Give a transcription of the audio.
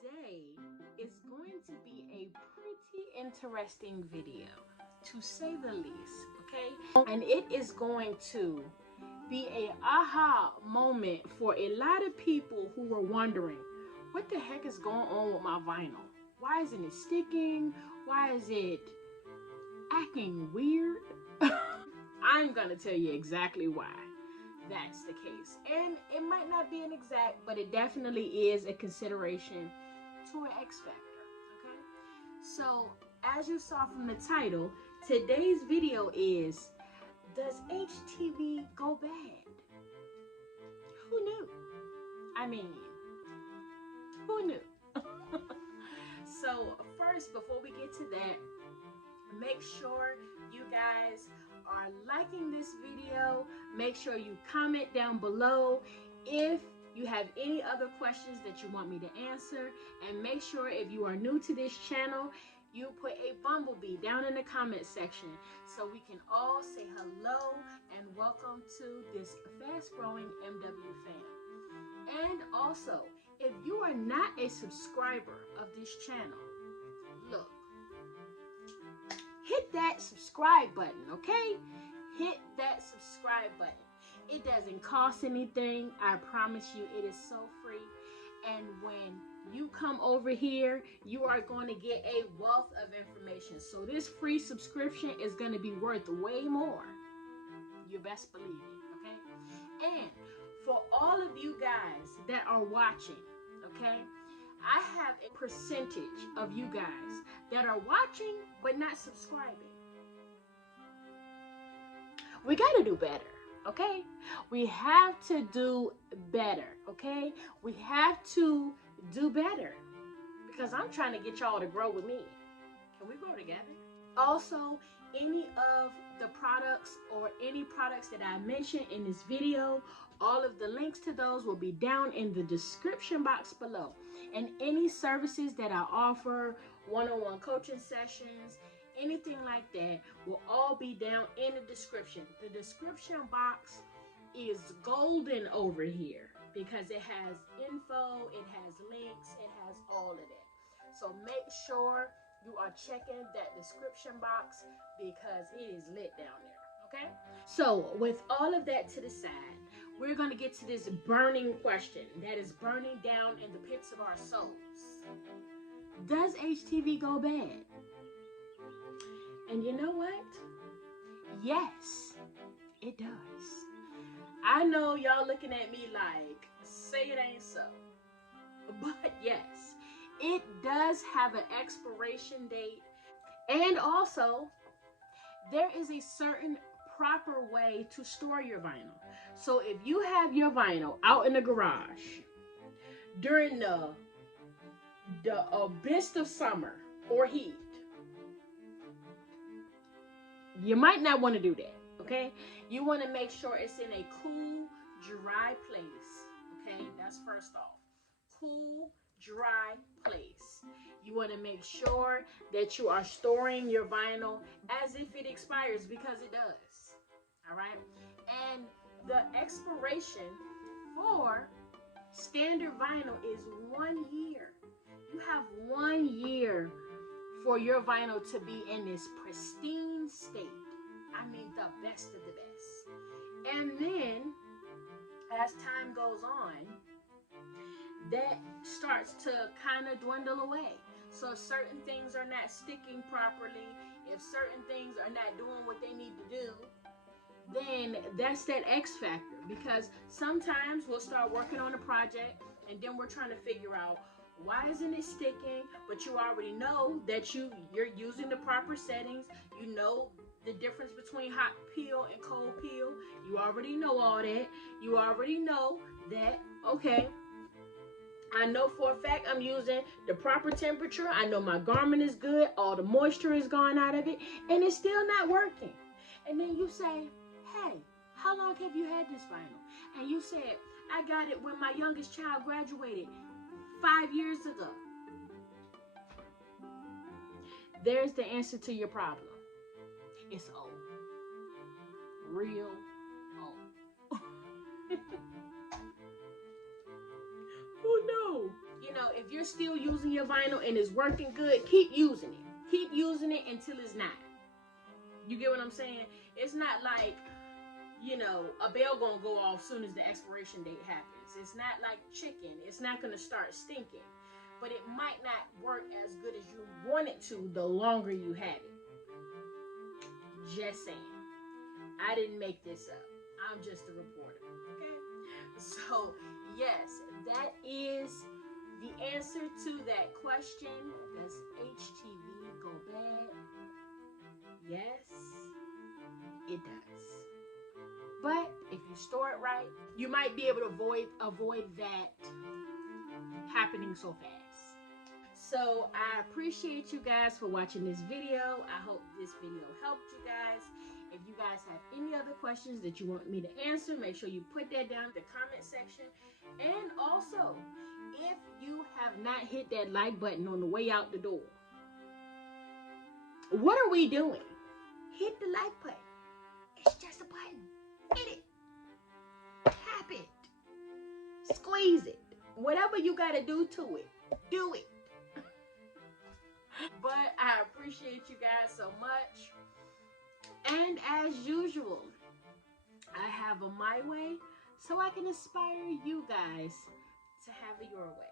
Today is going to be a pretty interesting video, to say the least, okay? And it is going to be a aha moment for a lot of people who were wondering, what the heck is going on with my vinyl? Why isn't it sticking? Why is it acting weird? I'm gonna tell you exactly why that's the case. And it might not be an exact, but it definitely is a consideration to an X factor, okay? So, as you saw from the title, today's video is, does HTV go bad? Who knew? I mean, who knew? So, first, before we get to that, make sure you guys are liking this video. Make sure you comment down below if you have any other questions that you want me to answer, and make sure if you are new to this channel, you put a bumblebee down in the comment section so we can all say hello and welcome to this fast-growing MW fam. And also, if you are not a subscriber of this channel, look, hit that subscribe button, okay? Hit that subscribe button. It doesn't cost anything. I promise you, it is so free. And when you come over here, you are going to get a wealth of information. So this free subscription is going to be worth way more. You best believe it, okay? And for all of you guys that are watching, okay, I have a percentage of you guys that are watching but not subscribing. We got to do better, okay? We have to do better, okay? We have to do better because I'm trying to get y'all to grow with me. Can we grow together? Also, any of the products or any products that I mentioned in this video, all of the links to those will be down in the description box below. And any services that I offer, one-on-one coaching sessions, anything like that, will all be down in the description. The description box is golden over here because it has info, it has links, it has all of that. So make sure you are checking that description box because it is lit down there, okay? So with all of that to the side, we're going to get to this burning question that is burning down in the pits of our souls. Does HTV go bad? And you know what? Yes, it does. I know y'all looking at me like, say it ain't so. But yes, it does have an expiration date. And also, there is a certain proper way to store your vinyl. So if you have your vinyl out in the garage during the abyss of summer or heat, you might not want to do that, okay? You want to make sure it's in a cool, dry place, okay? That's first off. Cool, dry place. You want to make sure that you are storing your vinyl as if it expires, because it does, all right? And the expiration for standard vinyl is 1 year. You have 1 year for your vinyl to be in this pristine state. I mean, the best of the best. And then, as time goes on, that starts to kind of dwindle away. So certain things are not sticking properly. If certain things are not doing what they need to do, then that's that X factor. Because sometimes we'll start working on a project and then we're trying to figure out, why isn't it sticking? But you already know that you're using the proper settings. You know the difference between hot peel and cold peel. You already know all that. You already know that, okay, I know for a fact I'm using the proper temperature. I know my garment is good. All the moisture is gone out of it. And it's still not working. And then you say, hey, how long have you had this vinyl? And you said, I got it when my youngest child graduated 5 years ago. There's the answer to your problem. It's old. Real old. Who knew? You know, if you're still using your vinyl and it's working good, keep using it. Keep using it until it's not. You get what I'm saying? It's not like, you know, a bell gonna go off soon as the expiration date happens. It's not like chicken. It's not gonna start stinking. But it might not work as good as you want it to the longer you have it. Just saying. I didn't make this up. I'm just a reporter. Okay? So, yes, that is the answer to that question. Does HTV go bad? Yes, it does. But if you store it right, you might be able to avoid that happening so fast. So I appreciate you guys for watching this video. I hope this video helped you guys. If you guys have any other questions that you want me to answer, make sure you put that down in the comment section. And also, if you have not hit that like button on the way out the door, what are we doing? Hit the like button. It's just a button. Hit it. Tap it. Squeeze it. Whatever you got to do to it, do it. But I appreciate you guys so much. And as usual, I have a my way so I can inspire you guys to have it your way.